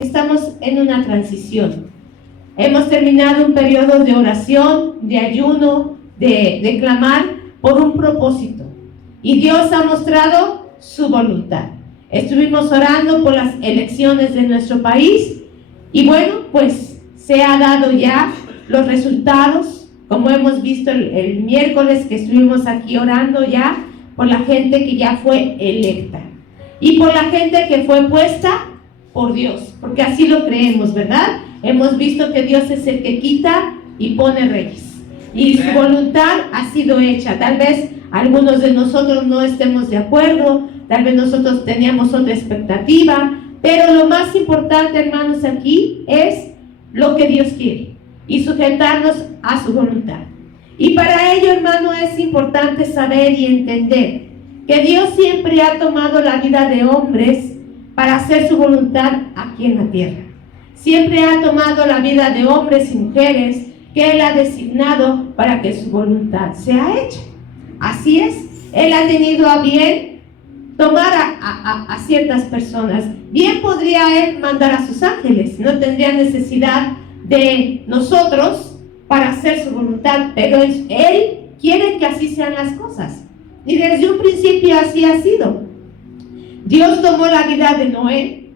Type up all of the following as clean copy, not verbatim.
Estamos en una transición. Hemos terminado un periodo de oración, de ayuno, de clamar por un propósito. Y Dios ha mostrado su voluntad. Estuvimos orando por las elecciones de nuestro país y bueno, pues se ha dado ya los resultados, como hemos visto el miércoles que estuvimos aquí orando ya por la gente que ya fue electa y por la gente que fue puesta por Dios, porque así lo creemos, ¿verdad? Hemos visto que Dios es el que quita y pone reyes y su voluntad ha sido hecha. Tal vez algunos de nosotros no estemos de acuerdo, tal vez nosotros teníamos otra expectativa, pero lo más importante, hermanos, aquí es lo que Dios quiere y sujetarnos a su voluntad. Y para ello, hermano, es importante saber y entender que Dios siempre ha tomado la vida de hombres para hacer su voluntad aquí en la tierra. Siempre ha tomado la vida de hombres y mujeres que Él ha designado para que su voluntad sea hecha. Así es, Él ha tenido a bien tomar a ciertas personas. Bien podría Él mandar a sus ángeles, no tendría necesidad de nosotros para hacer su voluntad, pero Él quiere que así sean las cosas. Y desde un principio así ha sido. Dios tomó la vida de Noé,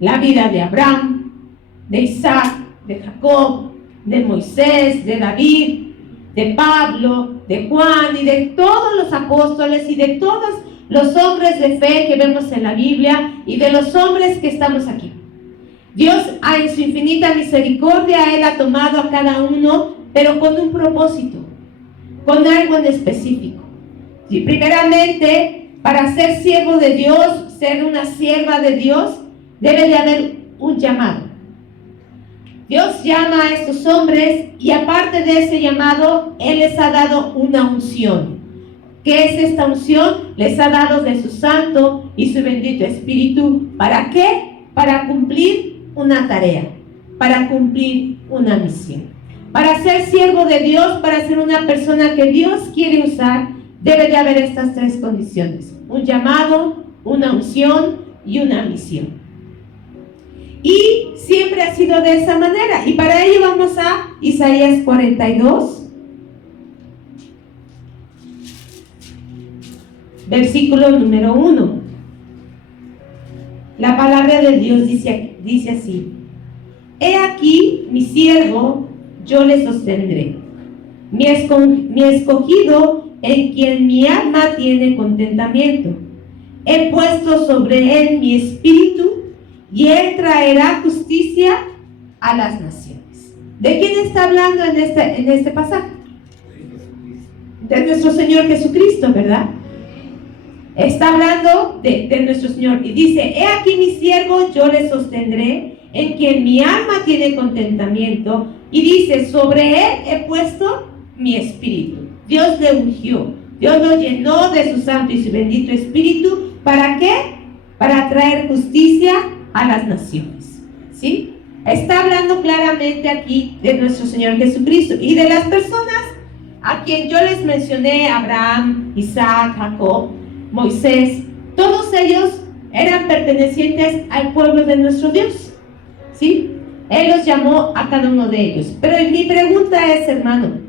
la vida de Abraham, de Isaac, de Jacob, de Moisés, de David, de Pablo, de Juan y de todos los apóstoles y de todos los hombres de fe que vemos en la Biblia y de los hombres que estamos aquí. Dios, en su infinita misericordia, Él ha tomado a cada uno, pero con un propósito, con algo en específico. Y primeramente, para ser siervo de Dios, ser una sierva de Dios, debe de haber un llamado. Dios llama a estos hombres y aparte de ese llamado, Él les ha dado una unción. ¿Qué es esta unción? Les ha dado de su Santo y su bendito Espíritu. ¿Para qué? Para cumplir una tarea, para cumplir una misión. Para ser siervo de Dios, para ser una persona que Dios quiere usar, debe de haber estas tres condiciones: un llamado, una unción y una misión. Y siempre ha sido de esa manera. Y para ello vamos a Isaías 42, versículo número 1. La palabra de Dios dice así: He aquí mi siervo, yo le sostendré, mi escogido, en quien mi alma tiene contentamiento. He puesto sobre él mi espíritu, y él traerá justicia a las naciones. ¿De quién está hablando en este pasaje? De nuestro Señor Jesucristo, ¿verdad? Está hablando de nuestro Señor. Y dice: He aquí mi siervo, yo le sostendré, en quien mi alma tiene contentamiento. Y dice: sobre él he puesto mi espíritu. Dios le ungió, Dios lo llenó de su santo y su bendito espíritu. ¿Para qué? Para traer justicia a las naciones. ¿Sí? Está hablando claramente aquí de nuestro Señor Jesucristo y de las personas a quien yo les mencioné: Abraham, Isaac, Jacob, Moisés. Todos ellos eran pertenecientes al pueblo de nuestro Dios. ¿Sí? Él los llamó a cada uno de ellos. Pero mi pregunta es, hermano,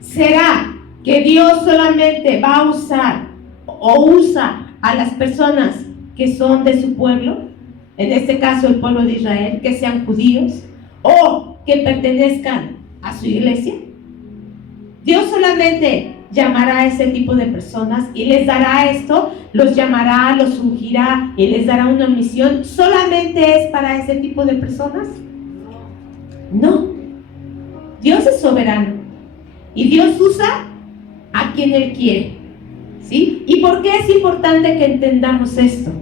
¿será que Dios solamente va a usar o usa a las personas que son de su pueblo? En este caso el pueblo de Israel, que sean judíos o que pertenezcan a su iglesia. Dios solamente llamará a ese tipo de personas y les dará esto, los llamará, los ungirá y les dará una misión. ¿Solamente es para ese tipo de personas? No. Dios es soberano y Dios usa a quien Él quiere. ¿Sí? ¿Y por qué es importante que entendamos esto?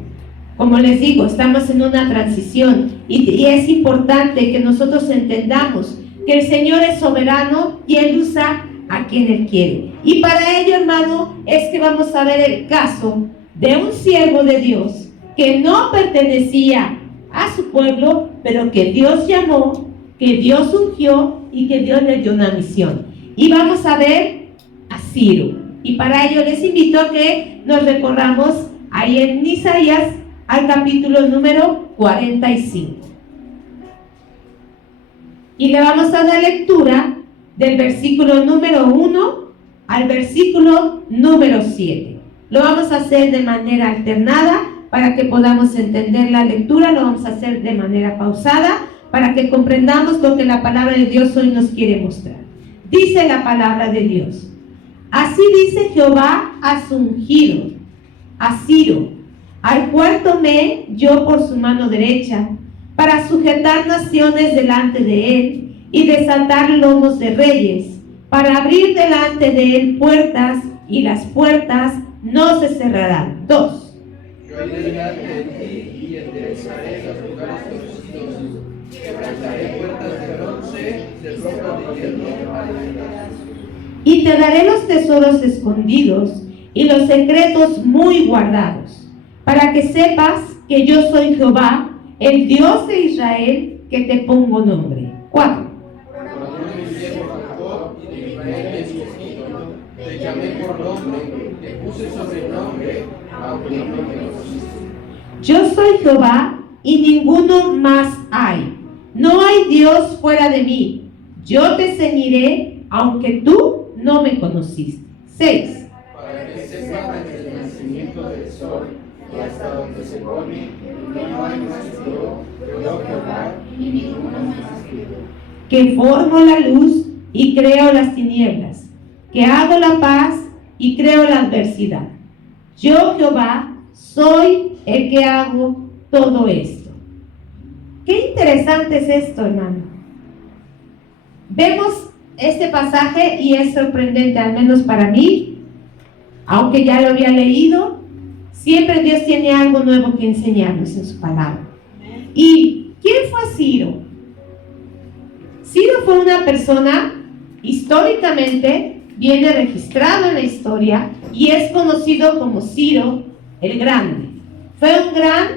Como les digo, estamos en una transición y es importante que nosotros entendamos que el Señor es soberano y Él usa a quien Él quiere. Y para ello, hermano, es que vamos a ver el caso de un siervo de Dios que no pertenecía a su pueblo, pero que Dios llamó, que Dios ungió y que Dios le dio una misión. Y vamos a ver a Ciro. Y para ello les invito a que nos recorramos ahí en Isaías al capítulo número 45. Y le vamos a dar lectura del versículo número 1 al versículo número 7. Lo vamos a hacer de manera alternada para que podamos entender la lectura. Lo vamos a hacer de manera pausada para que comprendamos lo que la palabra de Dios hoy nos quiere mostrar. Dice la palabra de Dios: así dice Jehová a su ungido, a Ciro, al cual tomé yo por su mano derecha, para sujetar naciones delante de él y desatar lomos de reyes, para abrir delante de él puertas, y las puertas no se cerrarán. 2. Yo iré delante de ti y enderezaré los lugares torcidos, quebrantaré puertas de bronce, de roca de hierro. Y te daré los tesoros escondidos y los secretos muy guardados, para que sepas que yo soy Jehová, el Dios de Israel, que te pongo nombre. 4. Te llamé por nombre, te puse sobrenombre, aunque no me conociste. Yo soy Jehová y ninguno más hay. No hay Dios fuera de mí. Yo te ceñiré, aunque tú no me conociste. 6. Para que sepas desde el nacimiento del sol y hasta donde se pone, no hay más que yo Jehová, y ninguno más que yo. Que formo la luz y creo las tinieblas, que hago la paz y creo la adversidad. Yo, Jehová, soy el que hago todo esto. Qué interesante es esto, hermano. Vemos este pasaje y es sorprendente, al menos para mí, aunque ya lo había leído. Siempre Dios tiene algo nuevo que enseñarnos en su palabra. ¿Y quién fue Ciro? Ciro fue una persona, históricamente, viene registrado en la historia y es conocido como Ciro el Grande. Fue un gran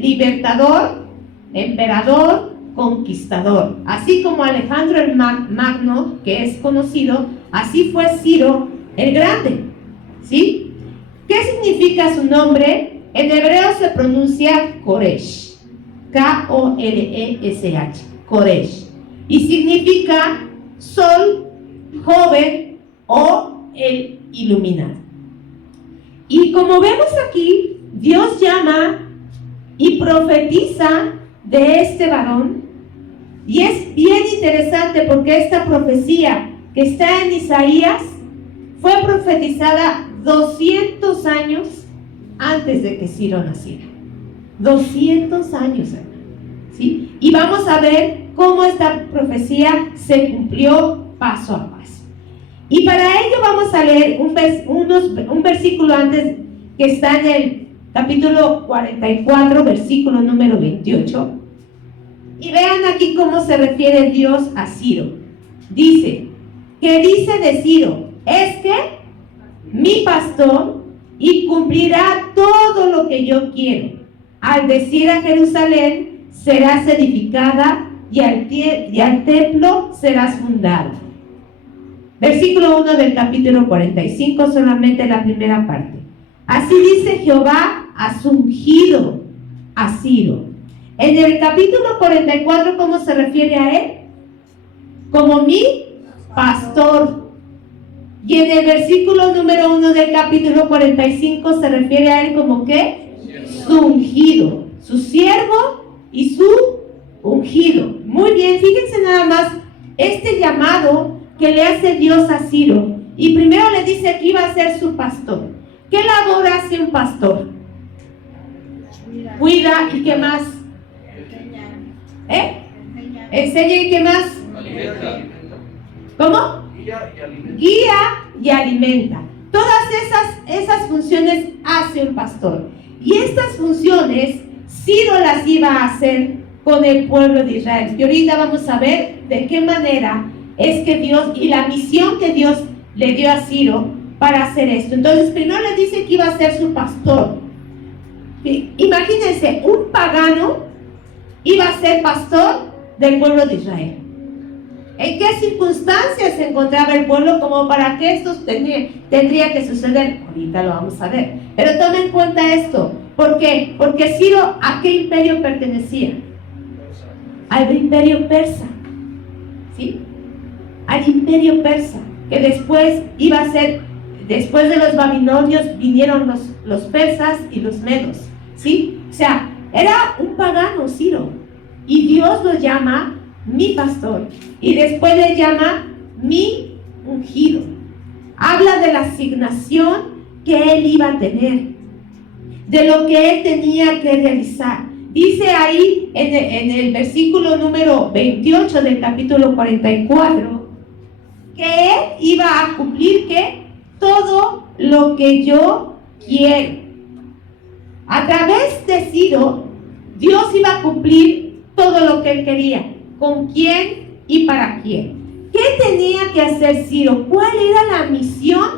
libertador, emperador, conquistador. Así como Alejandro el Magno, que es conocido, así fue Ciro el Grande. ¿Sí? ¿Qué significa su nombre? En hebreo se pronuncia Koresh. K-O-R-E-S-H. Koresh. Y significa sol, joven o el iluminado. Y como vemos aquí, Dios llama y profetiza de este varón. Y es bien interesante porque esta profecía que está en Isaías fue profetizada 200 años antes de que Ciro naciera. 200 años, hermano. ¿Sí? Y vamos a ver cómo esta profecía se cumplió paso a paso. Y para ello vamos a leer un versículo antes, que está en el capítulo 44, versículo número 28. Y vean aquí cómo se refiere Dios a Ciro. Dice, ¿qué dice de Ciro? Es que mi pastor y cumplirá todo lo que yo quiero. Al decir a Jerusalén, serás edificada y al templo serás fundada. Versículo 1 del capítulo 45, solamente la primera parte. Así dice Jehová a su ungido, a Ciro. En el capítulo 44, ¿cómo se refiere a él? Como mi pastor. Y en el versículo número 1 del capítulo 45 se refiere a él como ¿qué? Su ungido, su siervo y su ungido. Muy bien, fíjense nada más este llamado que le hace Dios a Ciro. Y primero le dice que iba a ser su pastor. ¿Qué labor hace un pastor? Cuida y ¿qué más? Enseña y ¿qué más? Alimenta. ¿Cómo? Guía y alimenta. Todas esas funciones hace un pastor. Y estas funciones Ciro las iba a hacer con el pueblo de Israel. Y ahorita vamos a ver de qué manera es que Dios, y la misión que Dios le dio a Ciro para hacer esto. Entonces primero le dice que iba a ser su pastor. Imagínense, un pagano iba a ser pastor del pueblo de Israel. ¿En qué circunstancias se encontraba el pueblo como para que esto tendría que suceder? Ahorita lo vamos a ver. Pero tomen en cuenta esto. ¿Por qué? Porque Ciro, ¿a qué imperio pertenecía? Al imperio persa, ¿sí? Al imperio persa, que después iba a ser, después de los babilonios vinieron los persas y los medos, ¿sí? O sea, era un pagano Ciro, y Dios lo llama mi pastor, y después le llama mi ungido. Habla de la asignación que él iba a tener, de lo que él tenía que realizar. Dice ahí en el versículo número 28 del capítulo 44 que él iba a cumplir ¿qué? Todo lo que yo quiero. A través de Ciro, Dios iba a cumplir todo lo que él quería. ¿Con quién y para quién? ¿Qué tenía que hacer Ciro? ¿Cuál era la misión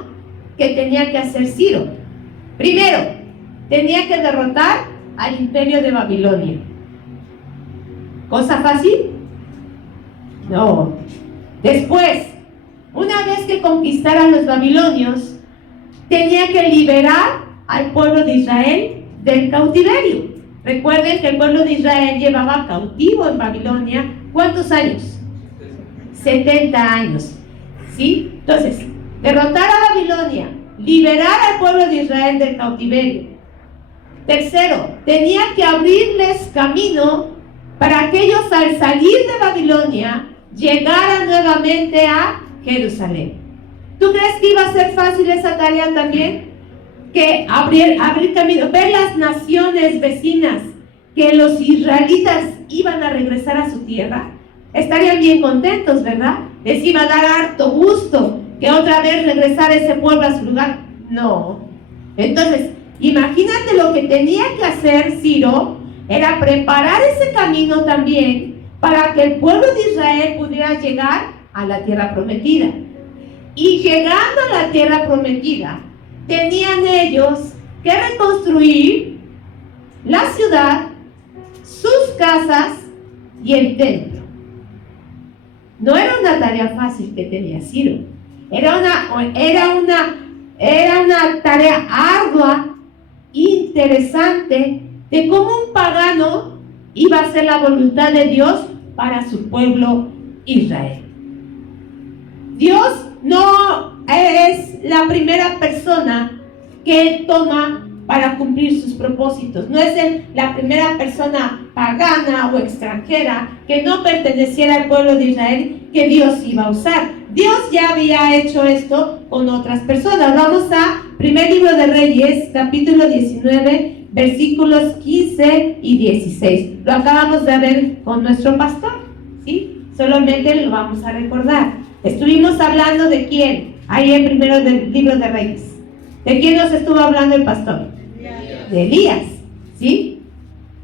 que tenía que hacer Ciro? Primero, tenía que derrotar al imperio de Babilonia. ¿Cosa fácil? No. Después, una vez que conquistara a los babilonios, tenía que liberar al pueblo de Israel del cautiverio. Recuerden que el pueblo de Israel llevaba cautivo en Babilonia, ¿cuántos años? 70 años. ¿Sí? Entonces, derrotar a Babilonia, liberar al pueblo de Israel del cautiverio. Tercero, tenía que abrirles camino para que ellos al salir de Babilonia llegaran nuevamente a Jerusalén. ¿Tú crees que iba a ser fácil esa tarea también? Que abrir camino, ver las naciones vecinas que los israelitas iban a regresar a su tierra. Estarían bien contentos, ¿verdad? Les iba a dar harto gusto que otra vez regresara ese pueblo a su lugar. No. Entonces, imagínate lo que tenía que hacer Ciro, era preparar ese camino también para que el pueblo de Israel pudiera llegar a la tierra prometida. Y llegando a la tierra prometida, tenían ellos que reconstruir la ciudad, sus casas y el templo. No era una tarea fácil que tenía Ciro. Era una tarea ardua, interesante, de cómo un pagano iba a hacer la voluntad de Dios para su pueblo Israel. Dios no es la primera persona que Él toma para cumplir sus propósitos. No es la primera persona pagana o extranjera que no perteneciera al pueblo de Israel que Dios iba a usar. Dios ya había hecho esto con otras personas. Vamos a Primer Libro de Reyes, capítulo 19, versículos 15 y 16. Lo acabamos de ver con nuestro pastor, ¿sí? Solamente lo vamos a recordar. Estuvimos hablando de quién, ahí en primero del Libro de Reyes. ¿De quién nos estuvo hablando el pastor? De Elías, ¿sí?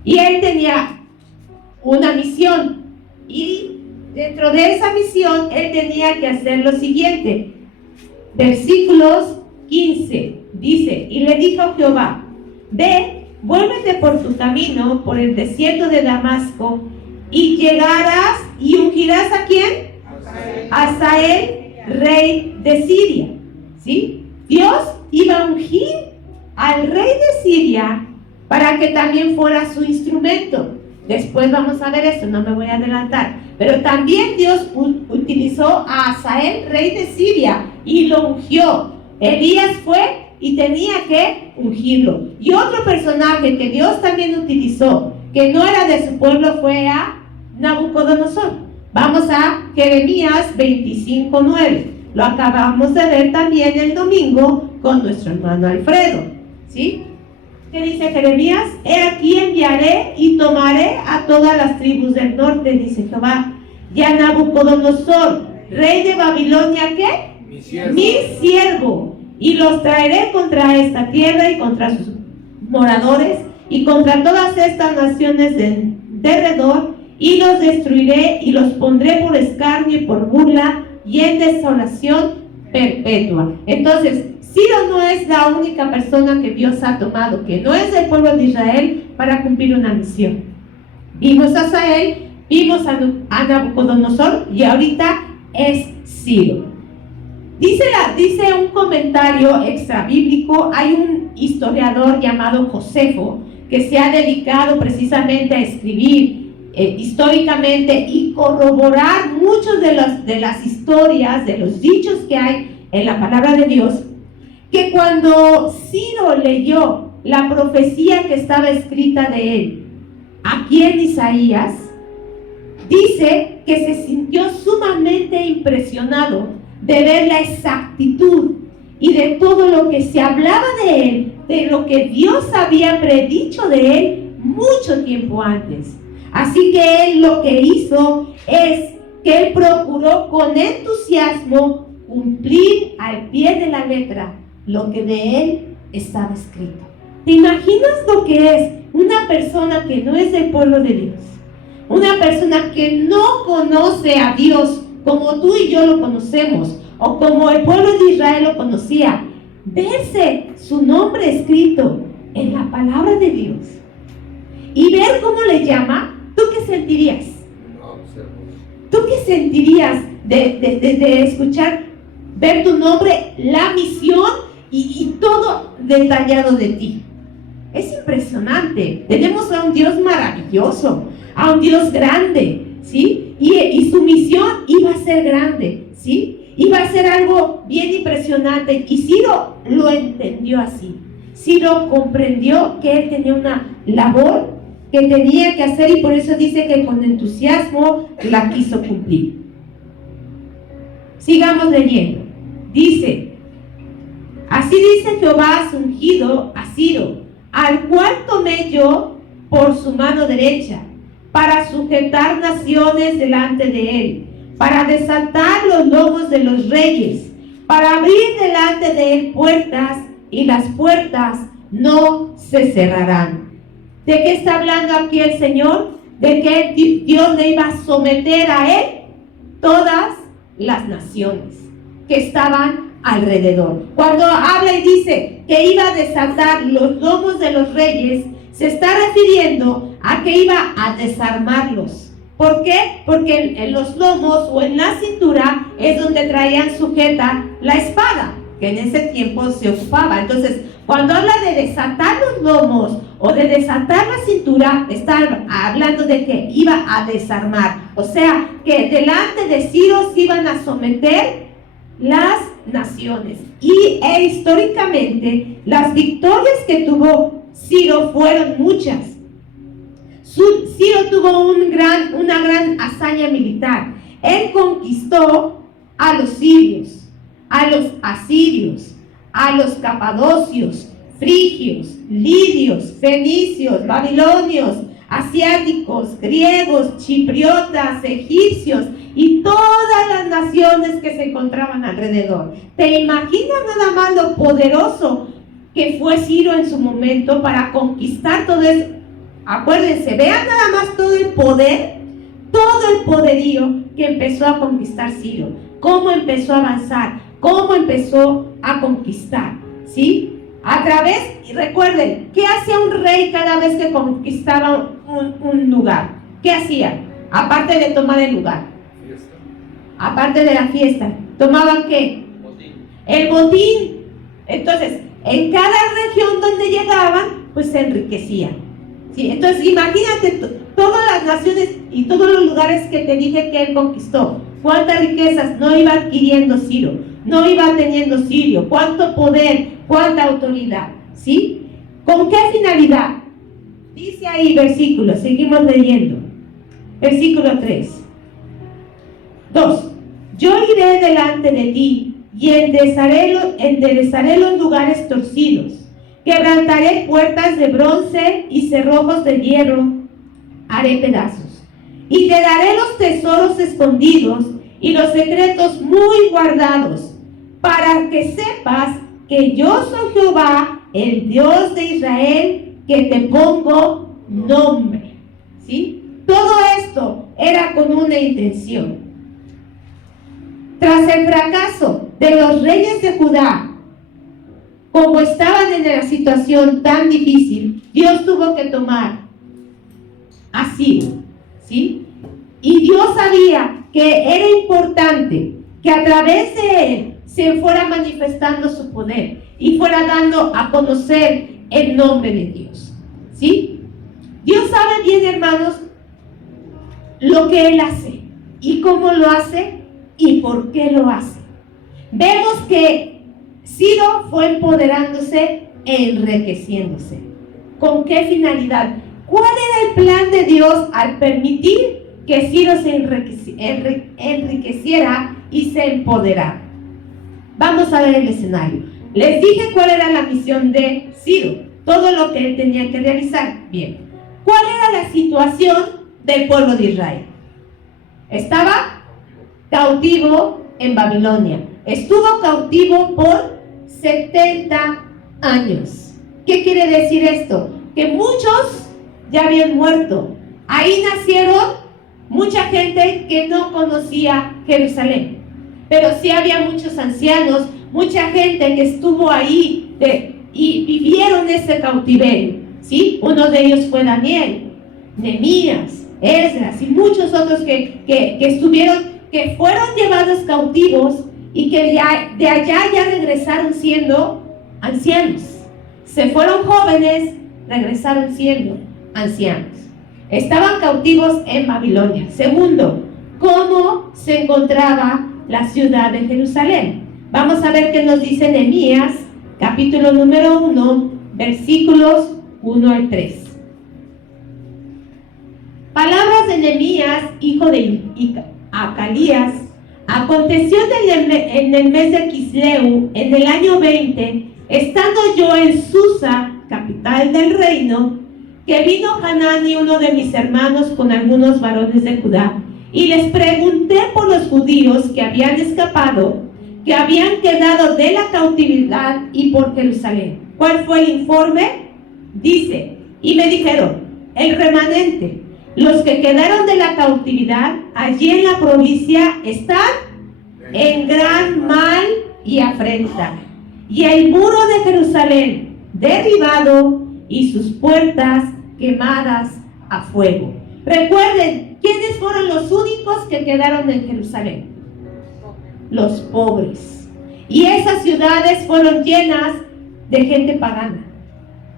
Y él tenía una misión, y dentro de esa misión él tenía que hacer lo siguiente. Versículos 15 dice: y le dijo Jehová: ve, vuélvete por tu camino por el desierto de Damasco, y llegarás y ungirás ¿a quién? A Hazael, rey de Siria. ¿Sí? Dios iba a ungir al rey de Siria para que también fuera su instrumento. Después vamos a ver esto, no me voy a adelantar. Pero también Dios utilizó a Hazael, rey de Siria, y lo ungió. Elías fue y tenía que ungirlo. Y otro personaje que Dios también utilizó, que no era de su pueblo, fue a Nabucodonosor. Vamos a Jeremías 25:9. Lo acabamos de ver también el domingo con nuestro hermano Alfredo, ¿sí? ¿Qué dice Jeremías? He aquí enviaré y tomaré a todas las tribus del norte, dice Jehová, y a Nabucodonosor, rey de Babilonia, ¿qué? Mi siervo, y los traeré contra esta tierra y contra sus moradores y contra todas estas naciones de alrededor, y los destruiré y los pondré por escarnio y por burla y en desolación perpetua. Entonces, Ciro no es la única persona que Dios ha tomado, que no es del pueblo de Israel, para cumplir una misión. Vimos a Hazael, vimos a Nabucodonosor, y ahorita es Ciro. Dice un comentario extrabíblico, hay un historiador llamado Josefo que se ha dedicado precisamente a escribir históricamente y corroborar muchas de las historias, de los dichos que hay en la palabra de Dios, que cuando Ciro leyó la profecía que estaba escrita de él aquí en Isaías, dice que se sintió sumamente impresionado de ver la exactitud y de todo lo que se hablaba de él, de lo que Dios había predicho de él mucho tiempo antes. Así que él lo que hizo es que él procuró con entusiasmo cumplir al pie de la letra lo que de él estaba escrito. ¿Te imaginas lo que es una persona que no es del pueblo de Dios? Una persona que no conoce a Dios como tú y yo lo conocemos, o como el pueblo de Israel lo conocía, verse su nombre escrito en la palabra de Dios y ver cómo le llama, ¿tú qué sentirías? ¿Tú qué sentirías de escuchar, ver tu nombre, la misión y todo detallado de ti? Es impresionante. Tenemos a un Dios maravilloso, a un Dios grande, ¿sí? Y su misión iba a ser grande, ¿sí? Iba a ser algo bien impresionante. Y Ciro lo entendió así. Ciro comprendió que él tenía una labor que tenía que hacer y por eso dice que con entusiasmo la quiso cumplir. Sigamos leyendo. Dice, así dice Jehová has ungido a Ciro, al cual tomé yo por su mano derecha, para sujetar naciones delante de él, para desatar los lomos de los reyes, para abrir delante de él puertas, y las puertas no se cerrarán. ¿De qué está hablando aquí el Señor? De que Dios le iba a someter a él todas las naciones que estaban alrededor. Cuando habla y dice que iba a desatar los lomos de los reyes, se está refiriendo a que iba a desarmarlos. ¿Por qué? Porque en los lomos o en la cintura es donde traían sujeta la espada, que en ese tiempo se ocupaba. Entonces, cuando habla de desatar los lomos o de desatar la cintura, está hablando de que iba a desarmar. O sea, que delante de Ciro se iban a someter las naciones. Y históricamente, las victorias que tuvo Ciro fueron muchas. Ciro tuvo una gran hazaña militar. Él conquistó a los sirios, a los asirios, a los capadocios, frigios, lidios, fenicios, babilonios, asiáticos, griegos, chipriotas, egipcios y todas las naciones que se encontraban alrededor. ¿Te imaginas nada más lo poderoso que fue Ciro en su momento para conquistar todo eso? Acuérdense, vean nada más todo el poder, todo el poderío que empezó a conquistar Ciro, cómo empezó a avanzar, cómo empezó a conquistar, ¿sí? A través, y recuerden, ¿qué hacía un rey cada vez que conquistaba un lugar? ¿Qué hacía? Aparte de tomar el lugar, aparte de la fiesta, ¿tomaban qué? Botín. El botín. Entonces, en cada región donde llegaban, pues se enriquecían. Sí, entonces imagínate todas las naciones y todos los lugares que te dije que él conquistó. Cuántas riquezas no iba adquiriendo Ciro, no iba teniendo Ciro, cuánto poder, cuánta autoridad, ¿sí? ¿Con qué finalidad? Dice ahí versículo, seguimos leyendo. Versículo 3. 2. Yo iré delante de ti y enderezaré los lugares torcidos. Quebrantaré puertas de bronce y cerrojos de hierro haré pedazos. Y te daré los tesoros escondidos y los secretos muy guardados, para que sepas que yo soy Jehová, el Dios de Israel, que te pongo nombre. ¿Sí? Todo esto era con una intención. Tras el fracaso de los reyes de Judá, como estaban en una situación tan difícil, Dios tuvo que tomar a Ciro, ¿sí? Y Dios sabía que era importante que a través de él se fuera manifestando su poder y fuera dando a conocer el nombre de Dios. ¿Sí? Dios sabe bien, hermanos, lo que Él hace y cómo lo hace y por qué lo hace. Vemos que Ciro fue empoderándose e enriqueciéndose. ¿Con qué finalidad? ¿Cuál era el plan de Dios al permitir que Ciro se enriqueciera y se empoderara? Vamos a ver el escenario. Les dije cuál era la misión de Ciro, todo lo que él tenía que realizar. Bien, ¿cuál era la situación del pueblo de Israel? Estaba cautivo en Babilonia. Estuvo cautivo por 70 años. ¿Qué quiere decir esto? Que muchos ya habían muerto. Ahí nacieron mucha gente que no conocía Jerusalén. Pero sí había muchos ancianos, mucha gente que estuvo ahí y vivieron ese cautiverio. ¿Sí? Uno de ellos fue Daniel, Nehemías, Esdras y muchos otros que fueron llevados cautivos y que de allá ya regresaron siendo ancianos. Se fueron jóvenes, regresaron siendo ancianos. Estaban cautivos en Babilonia. Segundo, ¿cómo se encontraba la ciudad de Jerusalén? Vamos a ver qué nos dice Nehemías, capítulo número 1, versículos 1 al 3. Palabras de Nehemías, hijo de Acalías. Aconteció en el mes de Quisleu, en el año 20, estando yo en Susa, capital del reino, que vino Hanani, uno de mis hermanos, con algunos varones de Judá, y les pregunté por los judíos que habían escapado, que habían quedado de la cautividad y por Jerusalén. ¿Cuál fue el informe? Dice, y me dijeron, el remanente, los que quedaron de la cautividad allí en la provincia están en gran mal y afrenta, y el muro de Jerusalén derribado y sus puertas quemadas a fuego. Recuerden, ¿quiénes fueron los únicos que quedaron en Jerusalén? Los pobres. Y esas ciudades fueron llenas de gente pagana.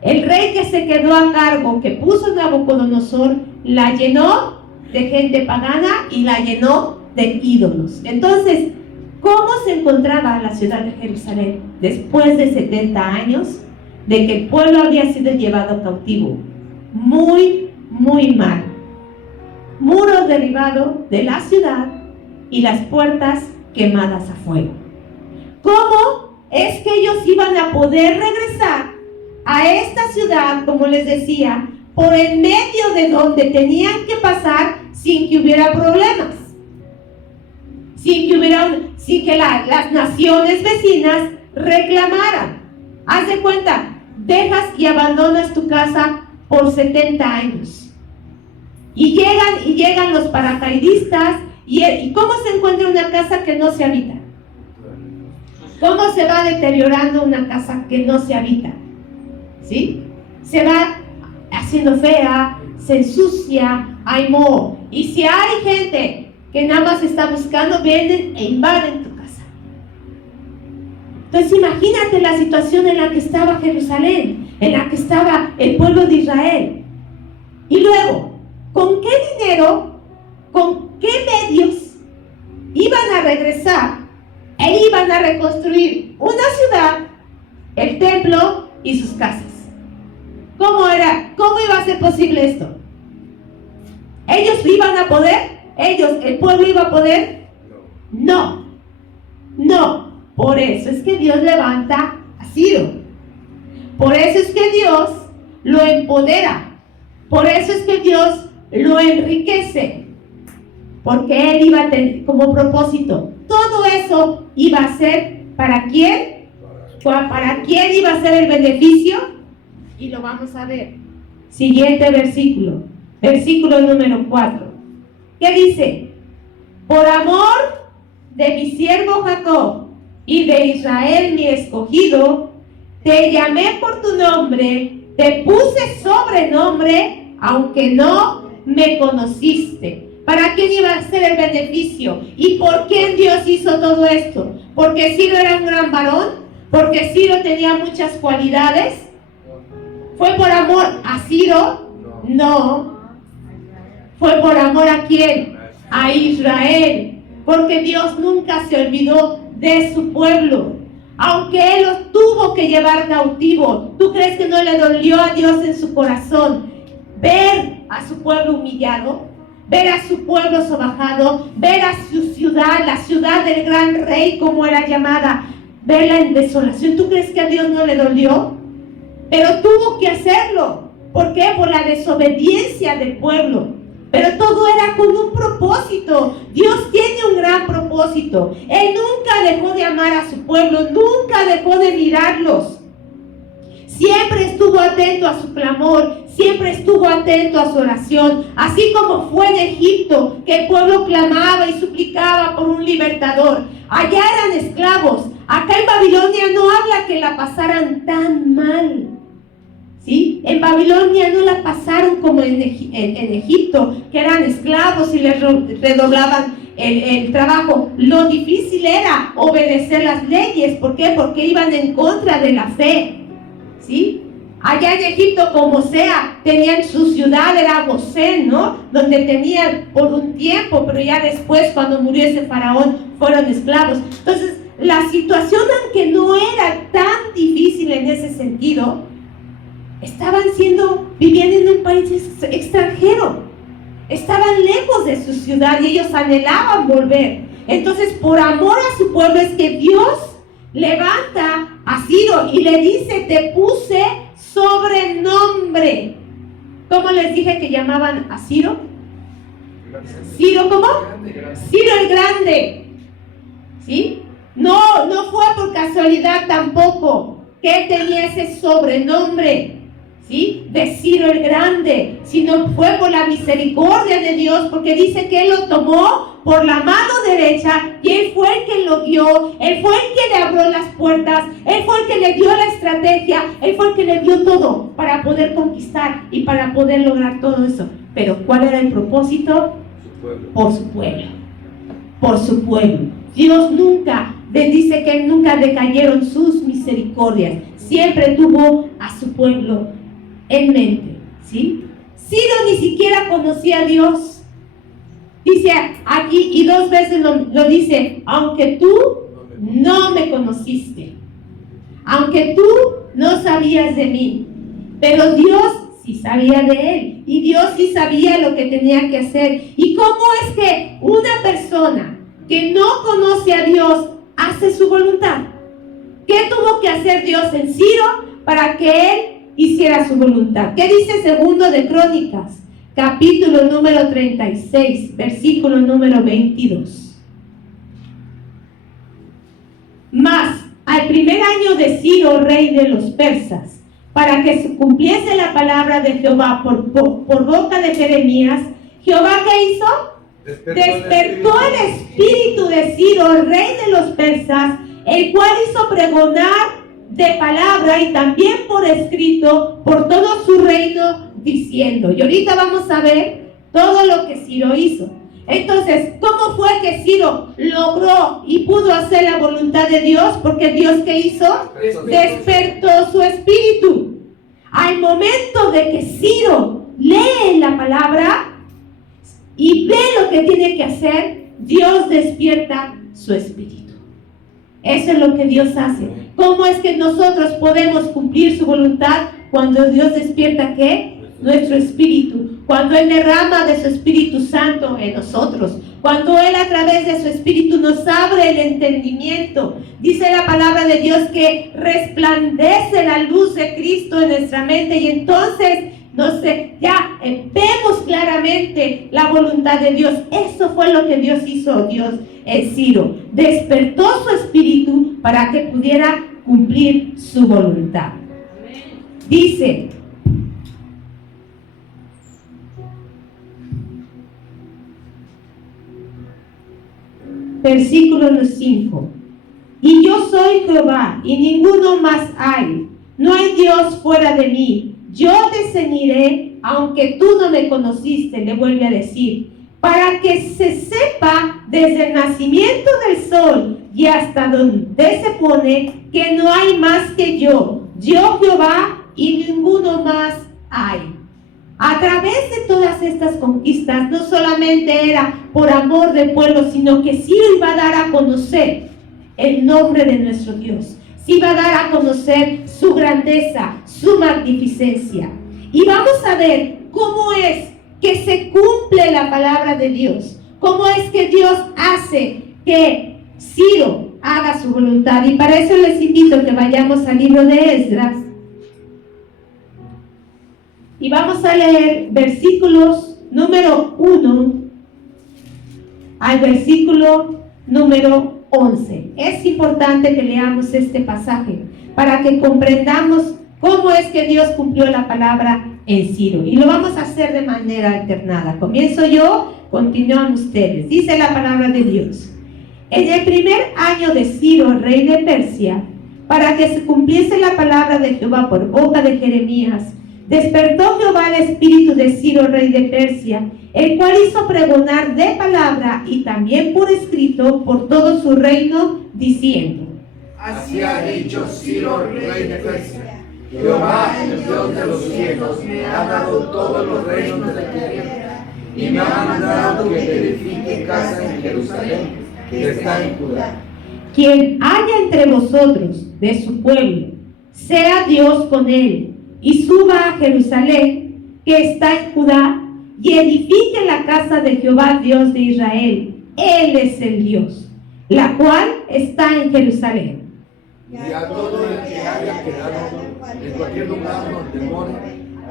El rey que se quedó a cargo, que puso Nabucodonosor, la llenó de gente pagana y la llenó de ídolos. Entonces, ¿cómo se encontraba la ciudad de Jerusalén después de 70 años de que el pueblo había sido llevado cautivo? Muy, muy mal. Muros derribados de la ciudad y las puertas quemadas a fuego. ¿Cómo es que ellos iban a poder regresar a esta ciudad, como les decía, por el medio de donde tenían que pasar sin que hubiera problemas? Sin que las naciones vecinas reclamaran. Haz de cuenta, dejas y abandonas tu casa por 70 años. Y llegan los paracaidistas. ¿Y cómo se encuentra una casa que no se habita? ¿Cómo se va deteriorando una casa que no se habita? ¿Sí? Se va haciendo fea, se ensucia, hay moho. Y si hay gente que nada más está buscando, vienen e invaden tu casa. Entonces imagínate la situación en la que estaba Jerusalén, en la que estaba el pueblo de Israel. Y luego, ¿con qué dinero, con qué medios iban a regresar e iban a reconstruir una ciudad, el templo y sus casas? ¿Cómo iba a ser posible esto? ¿Ellos iban a poder? ¿El pueblo iba a poder? No. Por eso es que Dios levanta a Ciro. Por eso es que Dios lo empodera. Por eso es que Dios lo enriquece. Porque Él iba a tener como propósito. Todo eso iba a ser, ¿para quién? ¿Para quién iba a ser el beneficio? Y lo vamos a ver. Siguiente versículo. Versículo número 4. ¿Qué dice? Por amor de mi siervo Jacob y de Israel mi escogido, te llamé por tu nombre, te puse sobrenombre, aunque no me conociste. ¿Para quién iba a ser el beneficio? ¿Y por qué Dios hizo todo esto? porque Ciro era un gran varón, porque Ciro tenía muchas cualidades. ¿Fue por amor a Ciro? No. ¿Fue por amor a quién? A Israel. Porque Dios nunca se olvidó de su pueblo. Aunque Él los tuvo que llevar cautivo, ¿tú crees que no le dolió a Dios en su corazón ver a su pueblo humillado? Ver a su pueblo sobajado, ver a su ciudad, la ciudad del gran rey, como era llamada, verla en desolación. ¿Tú crees que a Dios no le dolió? Pero tuvo que hacerlo. ¿Por qué? Por la desobediencia del pueblo. Pero todo era con un propósito. Dios tiene un gran propósito. Él nunca dejó de amar a su pueblo, nunca dejó de mirarlos. Siempre estuvo atento a su clamor, siempre estuvo atento a su oración. Así como fue en Egipto, que el pueblo clamaba y suplicaba por un libertador. Allá eran esclavos. Acá en Babilonia no habla que la pasaran tan mal. ¿Sí? En Babilonia no la pasaron como en Egipto, que eran esclavos y les redoblaban el trabajo. Lo difícil era obedecer las leyes. ¿Por qué? Porque iban en contra de la fe. ¿Sí? Allá en Egipto, como sea, tenían su ciudad, era Gosén, ¿no? Donde tenían por un tiempo, pero ya después, cuando murió ese faraón, fueron esclavos. Entonces, la situación, aunque no era tan difícil en ese sentido, vivían en un país extranjero. Estaban lejos de su ciudad y ellos anhelaban volver. Entonces, por amor a su pueblo es que Dios levanta a Ciro y le dice: te puse sobrenombre. ¿Cómo les dije que llamaban a Ciro? ¿Ciro cómo? Ciro el Grande. ¿Sí? No fue por casualidad tampoco que él tenía ese sobrenombre, ¿sí? De Ciro el Grande, sino fue por la misericordia de Dios, porque dice que él lo tomó por la mano derecha y él fue el que lo guió, él fue el que le abrió las puertas, él fue el que le dio la estrategia, él fue el que le dio todo para poder conquistar y para poder lograr todo eso. Pero ¿cuál era el propósito? Por su pueblo. Por su pueblo. Dios nunca, dice que nunca decayeron sus misericordias, siempre tuvo a su pueblo en mente, ¿sí? Ciro ni siquiera conocía a Dios. Dice aquí, y 2 veces lo dice: aunque tú no me conociste, aunque tú no sabías de mí, pero Dios sí sabía de él, y Dios sí sabía lo que tenía que hacer. ¿Y cómo es que una persona que no conoce a Dios hace su voluntad? ¿Qué tuvo que hacer Dios en Ciro para que él hiciera su voluntad? ¿Qué dice Segundo de Crónicas, capítulo número 36, versículo número 22? Mas al primer año de Ciro, rey de los persas, para que se cumpliese la palabra de Jehová por boca de Jeremías, ¿Jehová qué hizo? Despertó el espíritu de Ciro, rey de los persas, el cual hizo pregonar de palabra y también por escrito por todo su reino, diciendo. Y ahorita vamos a ver todo lo que Ciro hizo. Entonces, ¿cómo fue que Ciro logró y pudo hacer la voluntad de Dios? Porque Dios, ¿qué hizo? Despertó su espíritu. Al momento de que Ciro lee la palabra y ve lo que tiene que hacer, Dios despierta su espíritu. Eso es lo que Dios hace. ¿Cómo es que nosotros podemos cumplir su voluntad? Cuando Dios despierta, ¿qué? Nuestro espíritu. Cuando Él derrama de su Espíritu Santo en nosotros. Cuando Él a través de su espíritu nos abre el entendimiento. Dice la palabra de Dios que resplandece la luz de Cristo en nuestra mente, y entonces ya vemos claramente la voluntad de Dios. Eso fue lo que Dios hizo, Ciro. Despertó su espíritu para que pudiera cumplir su voluntad. Dice, versículo 5: y yo soy Jehová, y ninguno más hay. No hay Dios fuera de mí. Yo te ceñiré, aunque tú no me conociste, le vuelve a decir, para que se sepa desde el nacimiento del sol y hasta donde se pone que no hay más que yo Jehová, y ninguno más hay. A través de todas estas conquistas, no solamente era por amor del pueblo, sino que sí iba a dar a conocer el nombre de nuestro Dios. Sí iba a dar a conocer su grandeza, su magnificencia. Y vamos a ver cómo es que se cumple la palabra de Dios. Cómo es que Dios hace que Ciro haga su voluntad. Y para eso les invito a que vayamos al libro de Esdras. Y vamos a leer versículos número 1 al versículo número 11. Es importante que leamos este pasaje para que comprendamos cómo es que Dios cumplió la palabra en Ciro. Y lo vamos a hacer de manera alternada. Comienzo yo, continúan ustedes. Dice la palabra de Dios. En el primer año de Ciro, rey de Persia, para que se cumpliese la palabra de Jehová por boca de Jeremías, despertó Jehová el espíritu de Ciro, rey de Persia, el cual hizo pregonar de palabra y también por escrito por todo su reino, diciendo: Así ha dicho Ciro, rey de Persia: Jehová, el Dios de los cielos, me ha dado todos los reinos de la tierra, y me ha mandado que edifique casa en Jerusalén, que está en Judá. Quien haya entre vosotros de su pueblo, sea Dios con él, y suba a Jerusalén, que está en Judá, y edifique la casa de Jehová, Dios de Israel. Él es el Dios, la cual está en Jerusalén. Y a todo el que haya quedado en cualquier lugar donde more,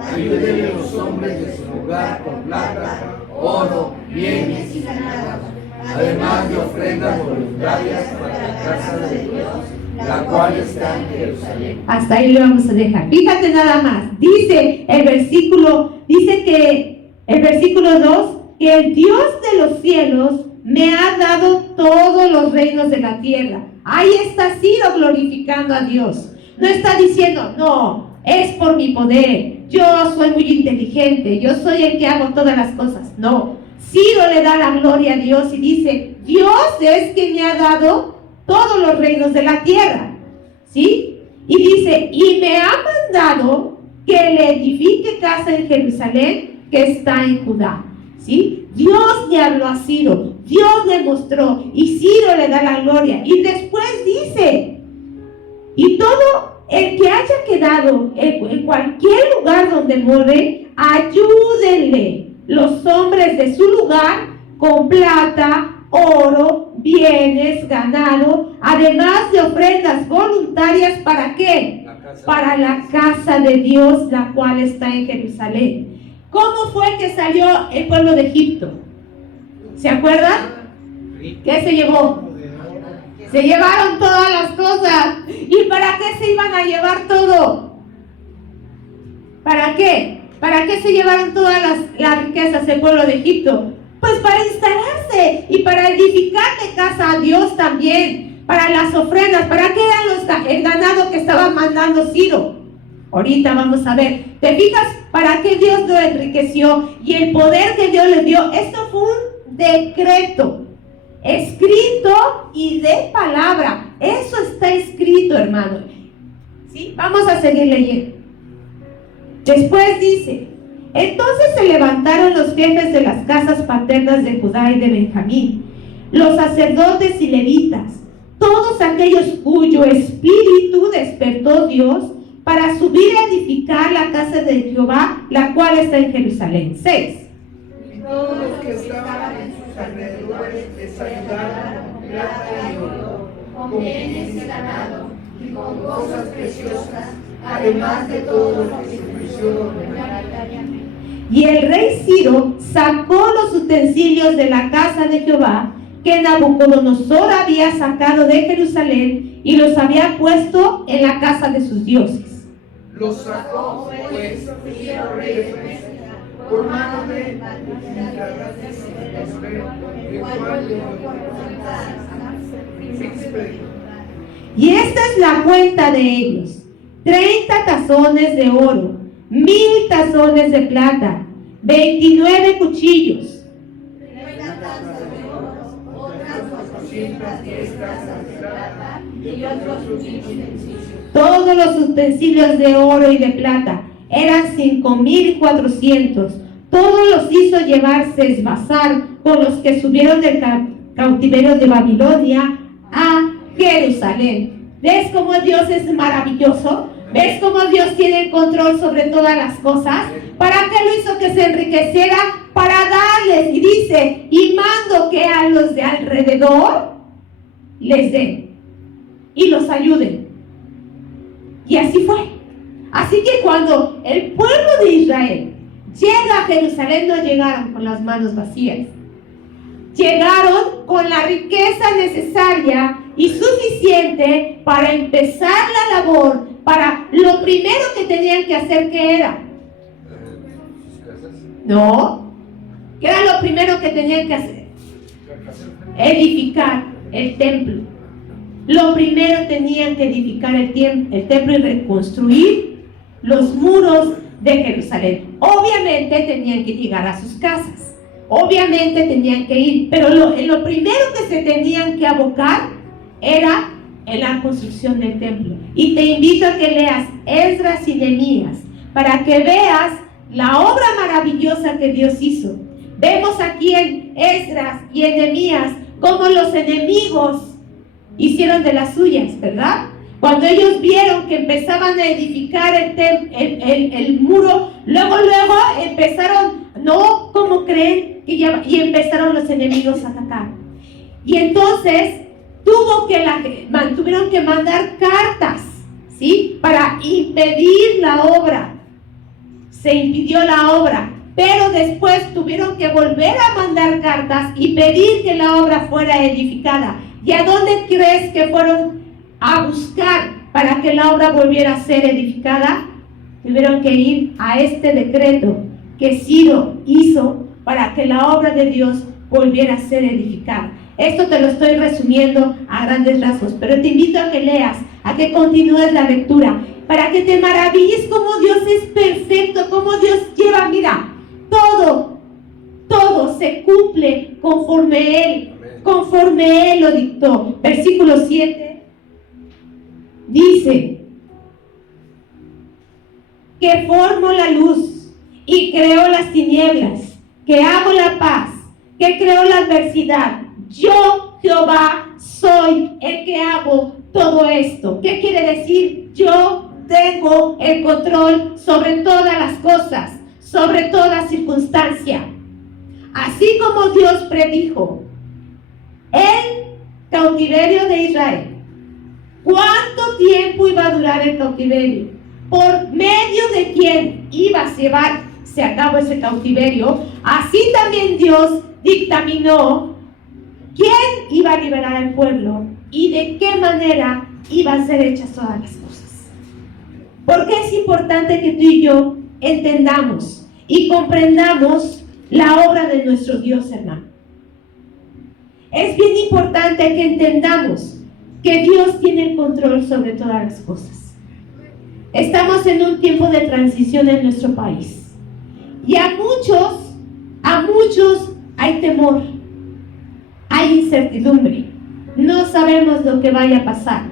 ayúdenle los hombres de su lugar con plata, oro, bienes y ganados, además de ofrendas voluntarias para la casa de Dios, la cual está en Jerusalén. Hasta ahí lo vamos a dejar. Fíjate nada más. Dice el versículo 2, que el Dios de los cielos me ha dado todos los reinos de la tierra. Ahí está Ciro glorificando a Dios. No está diciendo, no, es por mi poder, yo soy muy inteligente, yo soy el que hago todas las cosas. No, Ciro le da la gloria a Dios y dice, Dios es quien me ha dado todos los reinos de la tierra, ¿sí? Y dice, y me ha mandado que le edifique casa en Jerusalén, que está en Judá, ¿sí? Dios le habló a Ciro, Dios le mostró, y Ciro le da la gloria. Y después dice, y todo el que haya quedado en cualquier lugar donde more, ayúdenle los hombres de su lugar con plata, oro, bienes, ganado, además de ofrendas voluntarias. ¿Para qué? Para la casa de Dios, la cual está en Jerusalén. ¿Cómo fue que salió el pueblo de Egipto? ¿Se acuerdan? ¿Qué se llevó? Se llevaron todas las cosas. ¿Y para qué se iban a llevar todo? ¿Para qué? ¿Para qué se llevaron todas las riquezas del pueblo de Egipto? Pues para instalarse y para edificarle casa a Dios también, para las ofrendas. ¿Para qué eran el ganado que estaba mandando Ciro? Ahorita vamos a ver. ¿Te fijas para qué Dios lo enriqueció y el poder que Dios le dio? Esto fue un decreto escrito y de palabra. Eso está escrito, hermano. ¿Sí? Vamos a seguir leyendo. Después dice: entonces se levantaron los jefes de las casas paternas de Judá y de Benjamín, los sacerdotes y levitas, todos aquellos cuyo espíritu despertó Dios, para subir a edificar la casa de Jehová, la cual está en Jerusalén. 6. Y todos los que estaban en sus alrededores les ayudaron con plata y oro, con bienes y ganado, y con cosas preciosas, además de todo lo que se ofreció voluntariamente. Y el rey Ciro sacó los utensilios de la casa de Jehová, que Nabucodonosor había sacado de Jerusalén, y los había puesto en la casa de sus dioses. Los sacó, pues, Ciro, rey de Persia, por mano de el cual le y esta es la cuenta de ellos: 30 tazones de oro, 1000 tazones de plata, 29 cuchillos, 200 piezas de plata y otros utensilios. Todos los utensilios de oro y de plata eran 5,400. Todos los hizo llevarse esbazar con los que subieron del cautiverio de Babilonia a Jerusalén. ¿Ves cómo Dios es maravilloso? ¿Ves cómo Dios tiene el control sobre todas las cosas? ¿Para qué lo hizo que se enriqueciera? Para darles, y dice, y mando que a los de alrededor les den y los ayuden. Y así fue. Así que cuando el pueblo de Israel llega a Jerusalén, no llegaron con las manos vacías. Llegaron con la riqueza necesaria y suficiente para empezar la labor, para lo primero que tenían que hacer, ¿qué era? No, ¿qué era lo primero que tenían que hacer? Edificar el templo. Lo primero tenían que edificar el templo y reconstruir los muros de Jerusalén. Obviamente tenían que llegar a sus casas. Obviamente tenían que ir, pero lo primero que se tenían que abocar era en la construcción del templo. Y te invito a que leas Esdras y Nehemías para que veas la obra maravillosa que Dios hizo. Vemos aquí en Esdras y en Nehemías cómo los enemigos hicieron de las suyas, ¿verdad? Cuando ellos vieron que empezaban a edificar el muro, luego empezaron, no como creen, y empezaron los enemigos a atacar. Y entonces tuvieron que mandar cartas, ¿sí? Para impedir la obra. Se impidió la obra, pero después tuvieron que volver a mandar cartas y pedir que la obra fuera edificada. ¿Y a dónde crees que fueron a buscar para que la obra volviera a ser edificada? Tuvieron que ir a este decreto que Ciro hizo para que la obra de Dios volviera a ser edificada. Esto te lo estoy resumiendo a grandes rasgos, pero te invito a que leas, a que continúes la lectura, para que te maravilles cómo Dios es perfecto, cómo Dios lleva, mira, todo se cumple conforme Él lo dictó. Versículo 7 dice que formó la luz y creó las tinieblas, que hago la paz, que creó la adversidad. Yo, Jehová, soy el que hago todo esto. ¿Qué quiere decir? Yo tengo el control sobre todas las cosas, sobre toda circunstancia. Así como Dios predijo el cautiverio de Israel, ¿cuánto tiempo iba a durar el cautiverio? ¿Por medio de quién iba a llevarse a cabo ese cautiverio? Así también Dios dictaminó quién iba a liberar al pueblo y de qué manera iban a ser hechas todas las cosas. Porque es importante que tú y yo entendamos y comprendamos la obra de nuestro Dios, hermano. Es bien importante que entendamos que Dios tiene el control sobre todas las cosas. Estamos en un tiempo de transición en nuestro país. Y a muchos hay temor, hay incertidumbre. No sabemos lo que vaya a pasar.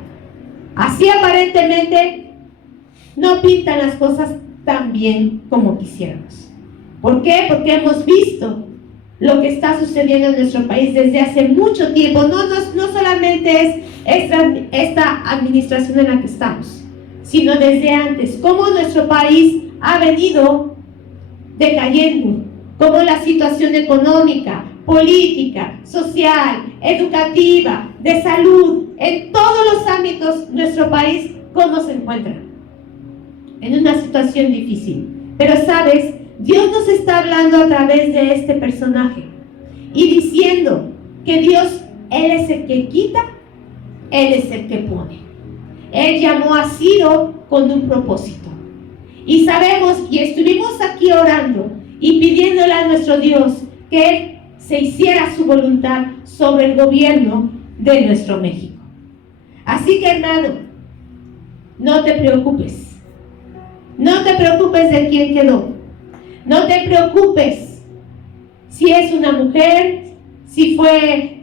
Así aparentemente no pintan las cosas tan bien como quisiéramos. ¿Por qué? Porque hemos visto lo que está sucediendo en nuestro país desde hace mucho tiempo. No solamente es esta administración en la que estamos, sino desde antes. Cómo nuestro país ha venido decayendo, cómo la situación económica, política, social, educativa, de salud, en todos los ámbitos, nuestro país, cómo se encuentra. En una situación difícil. Pero sabes, Dios nos está hablando a través de este personaje y diciendo que Dios, Él es el que quita, Él es el que pone. Él llamó a Ciro con un propósito. Y sabemos, y estuvimos aquí orando y pidiéndole a nuestro Dios que Él se hiciera su voluntad sobre el gobierno de nuestro México. Así que, hermano, no te preocupes. No te preocupes de quién quedó. No te preocupes si es una mujer, si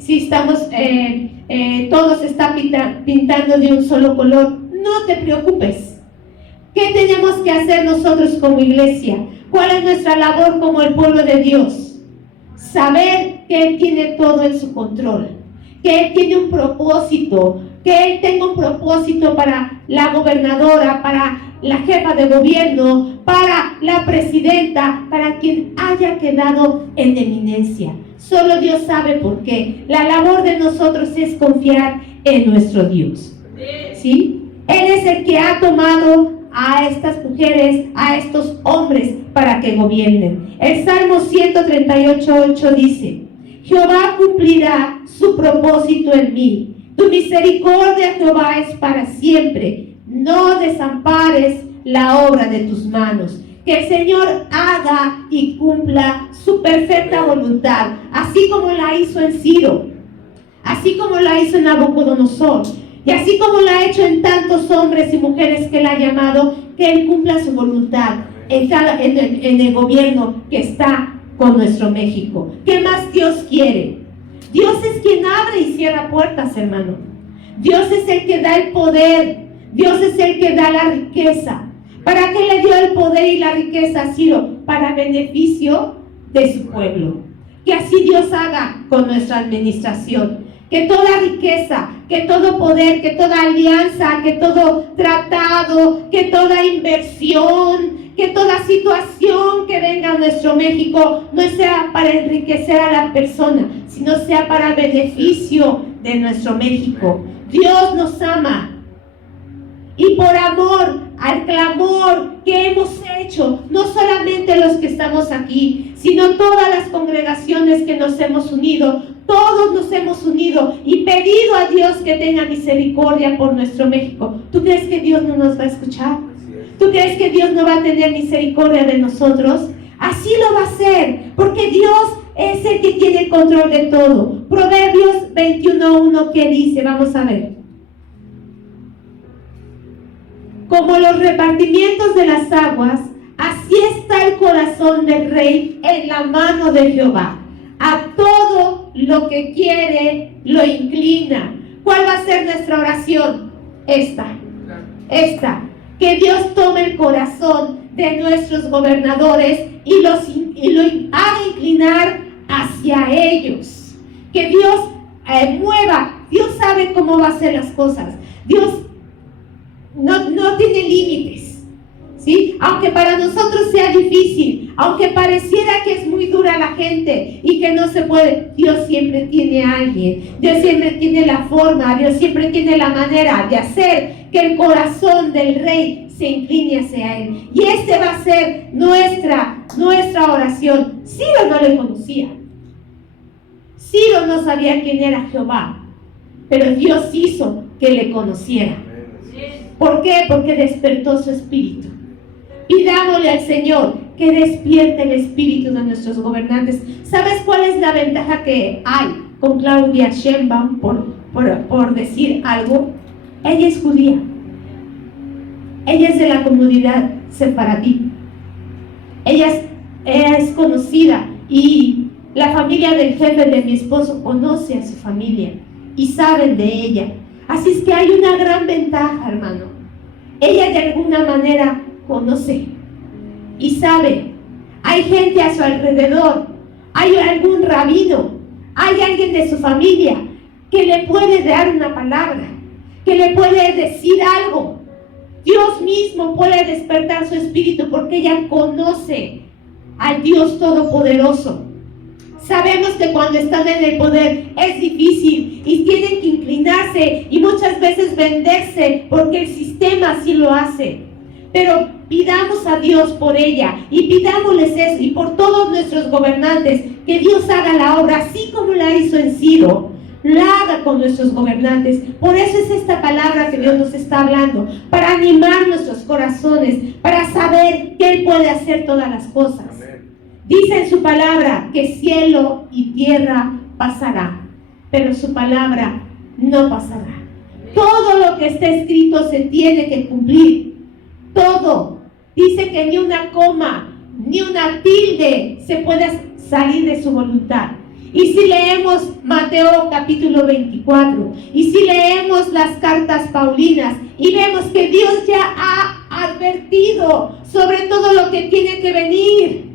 estamos, todo se está pintando de un solo color. No te preocupes. ¿Qué tenemos que hacer nosotros como iglesia? ¿Cuál es nuestra labor como el pueblo de Dios? Saber que Él tiene todo en su control, que Él tiene un propósito, que Él tenga un propósito para la gobernadora, para la jefa de gobierno, para la presidenta, para quien haya quedado en eminencia. Solo Dios sabe por qué. La labor de nosotros es confiar en nuestro Dios. ¿Sí? Él es el que ha tomado a estas mujeres, a estos hombres, para que gobiernen. El Salmo 138:8 dice: Jehová cumplirá su propósito en mí. Tu misericordia, Jehová, es para siempre. No desampares la obra de tus manos. Que el Señor haga y cumpla su perfecta voluntad, así como la hizo en Ciro, así como la hizo en Nabucodonosor, y así como la ha hecho en tantos hombres y mujeres que Él ha llamado, que Él cumpla su voluntad en el gobierno que está con nuestro México. ¿Qué más Dios quiere? Dios es quien abre y cierra puertas, hermano. Dios es el que da el poder. Dios es el que da la riqueza. ¿Para qué le dio el poder y la riqueza a Ciro? Para beneficio de su pueblo. Que así Dios haga con nuestra administración. Que toda riqueza, que todo poder, que toda alianza, que todo tratado, que toda inversión, que toda situación que venga a nuestro México no sea para enriquecer a la persona, sino sea para el beneficio de nuestro México. Dios nos ama. Y por amor al clamor que hemos hecho, no solamente los que estamos aquí, sino todas las congregaciones que nos hemos unido, todos nos hemos unido y pedido a Dios que tenga misericordia por nuestro México. ¿Tú crees que Dios no nos va a escuchar? ¿Tú crees que Dios no va a tener misericordia de nosotros? Así lo va a hacer, porque Dios es el que tiene control de todo. Proverbios 21:1, ¿qué dice? Vamos a ver. Como los repartimientos de las aguas, así está el corazón del rey en la mano de Jehová. A todo lo que quiere lo inclina. ¿Cuál va a ser nuestra oración? Esta. Que Dios tome el corazón de nuestros gobernadores y lo haga inclinar hacia ellos. Que Dios mueva. Dios sabe cómo va a hacer las cosas. Dios no tiene límites, ¿sí? Aunque para nosotros sea difícil, aunque pareciera que es muy dura la gente y que no se puede, Dios siempre tiene a alguien, Dios siempre tiene la forma, Dios siempre tiene la manera de hacer que el corazón del rey se incline hacia Él. Y este va a ser nuestra oración. Ciro no le conocía, Ciro no sabía quién era Jehová, pero Dios hizo que le conociera. ¿Por qué? Porque despertó su espíritu. Pidámosle al Señor que despierte el espíritu de nuestros gobernantes. ¿Sabes cuál es la ventaja que hay con Claudia Sheinbaum por decir algo? Ella es judía. Ella es de la comunidad sefaradí. Ella es conocida y la familia del jefe de mi esposo conoce a su familia y saben de ella. Así es que hay una gran ventaja, hermano. Ella de alguna manera conoce y sabe. Hay gente a su alrededor. Hay algún rabino. Hay alguien de su familia que le puede dar una palabra, que le puede decir algo. Dios mismo puede despertar su espíritu porque ella conoce al Dios Todopoderoso. Sabemos que cuando están en el poder es difícil y tienen que inclinarse y muchas veces venderse porque el sistema así lo hace. Pero pidamos a Dios por ella y pidámosles eso y por todos nuestros gobernantes, que Dios haga la obra así como la hizo en Ciro, la haga con nuestros gobernantes. Por eso es esta palabra que Dios nos está hablando, para animar nuestros corazones, para saber que Él puede hacer todas las cosas. Dice en su palabra que cielo y tierra pasará, pero su palabra no pasará. Todo lo que está escrito se tiene que cumplir. Todo. Dice que ni una coma, ni una tilde se puede salir de su voluntad. Y si leemos Mateo capítulo 24, y si leemos las cartas paulinas, y vemos que Dios ya ha advertido sobre todo lo que tiene que venir.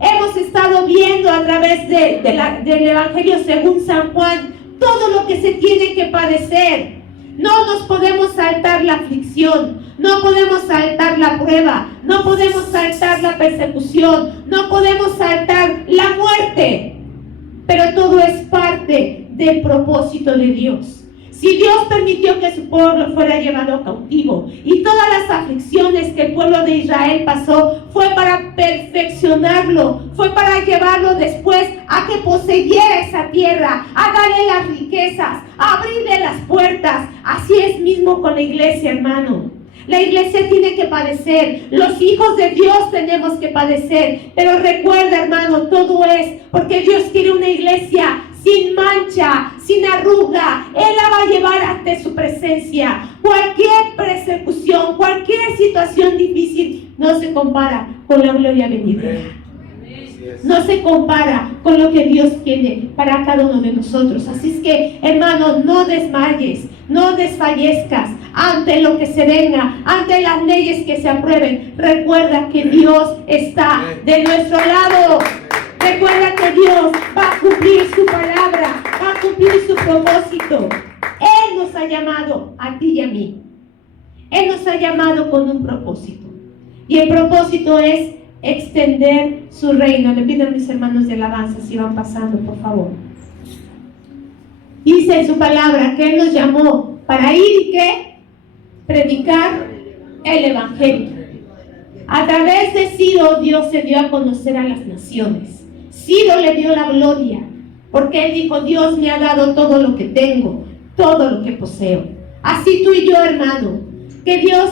Hemos estado viendo a través del Evangelio según San Juan todo lo que se tiene que padecer. No nos podemos saltar la aflicción, no podemos saltar la prueba, no podemos saltar la persecución, no podemos saltar la muerte. Pero todo es parte del propósito de Dios. Si Dios permitió que su pueblo fuera llevado cautivo y todas las aflicciones que el pueblo de Israel pasó fue para perfeccionarlo, fue para llevarlo después a que poseyera esa tierra, a darle las riquezas, a abrirle las puertas. Así es mismo con la iglesia, hermano. La iglesia tiene que padecer, los hijos de Dios tenemos que padecer, pero recuerda, hermano, todo es porque Dios quiere una iglesia sin mancha, sin arruga. Él la va a llevar ante su presencia. Cualquier persecución, cualquier situación difícil no se compara con la gloria venidera. No se compara con lo que Dios tiene para cada uno de nosotros. Así es que, hermano, no desmayes, no desfallezcas ante lo que se venga, ante las leyes que se aprueben. Recuerda que Dios está de nuestro lado. Recuerda que Dios va a cumplir su palabra, va a cumplir su propósito. Él nos ha llamado a ti y a mí. Él nos ha llamado con un propósito. Y el propósito es extender su reino. Le pido a mis hermanos de alabanza si van pasando, por favor. Dice en su palabra que Él nos llamó para ir y ¿qué? Predicar el Evangelio. A través de Ciro, Dios se dio a conocer a las naciones. Ciro le dio la gloria, porque él dijo: Dios me ha dado todo lo que tengo, todo lo que poseo. Así tú y yo, hermano, que Dios,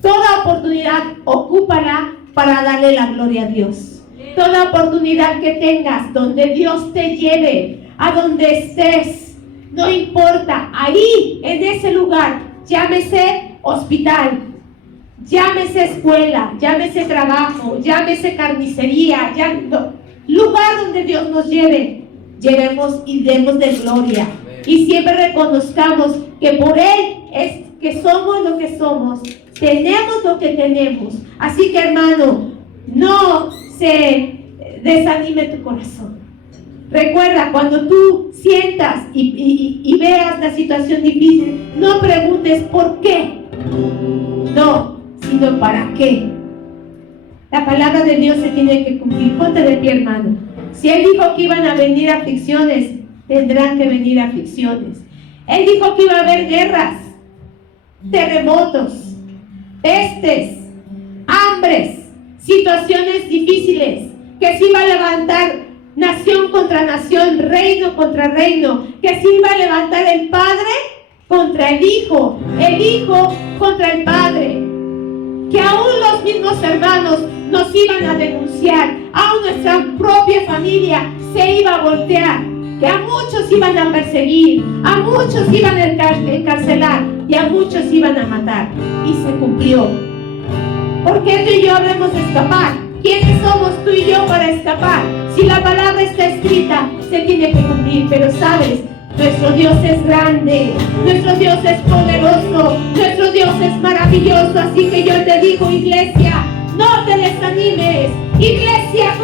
toda oportunidad, ocúpala para darle la gloria a Dios. Toda oportunidad que tengas, donde Dios te lleve, a donde estés, no importa, ahí, en ese lugar, llámese hospital, llámese escuela, llámese trabajo, llámese carnicería, lugar donde Dios nos lleve, llevemos y demos de gloria. Y siempre reconozcamos que por Él es que somos lo que somos, tenemos lo que tenemos. Así que, hermano, no se desanime tu corazón. Recuerda, cuando tú sientas y veas la situación difícil, no preguntes por qué, no, sino para qué. La palabra de Dios se tiene que cumplir. Ponte de pie, hermano. Si Él dijo que iban a venir aflicciones, tendrán que venir aflicciones. Él dijo que iba a haber guerras, terremotos, pestes, hambres, situaciones difíciles, que se iba a levantar nación contra nación, reino contra reino, que se iba a levantar el Padre contra el Hijo contra el Padre, que aún los mismos hermanos nos iban a denunciar, aún nuestra propia familia se iba a voltear, que a muchos iban a perseguir, a muchos iban a encarcelar y a muchos iban a matar. Y se cumplió. Porque tú y yo habremos de escapar. ¿Quiénes somos tú y yo para escapar? Si la palabra está escrita, se tiene que cumplir. Pero sabes, nuestro Dios es grande, nuestro Dios es poderoso, nuestro Dios es maravilloso. Así que yo te digo, iglesia, no te desanimes. Iglesia,